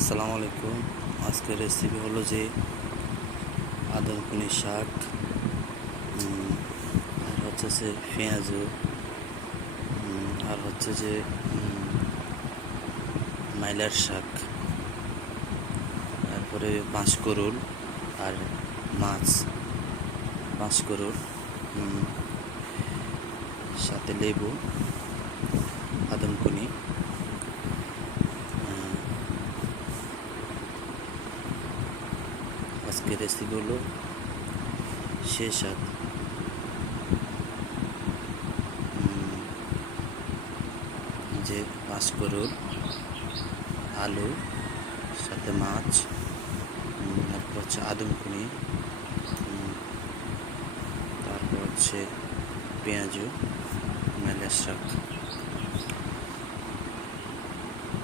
আসসালামু আলাইকুম। আজকের রেসিপি হলো যে আদমকুনি শাক, আর হচ্ছে যে পেঁয়াজু, আর হচ্ছে যে মাইলার শাক, তারপরে বাঁশকরুল আর মাছ, বাঁশকরুল, সাথে লেবু, আদমকুনি। আজকের রেসিপি হলো সে শাক, যে বাঁশকরুল, আলু, সাথে মাছ, তারপর হচ্ছে আদমকুনি, তারপর হচ্ছে পেঁয়াজু, মেলের শাক।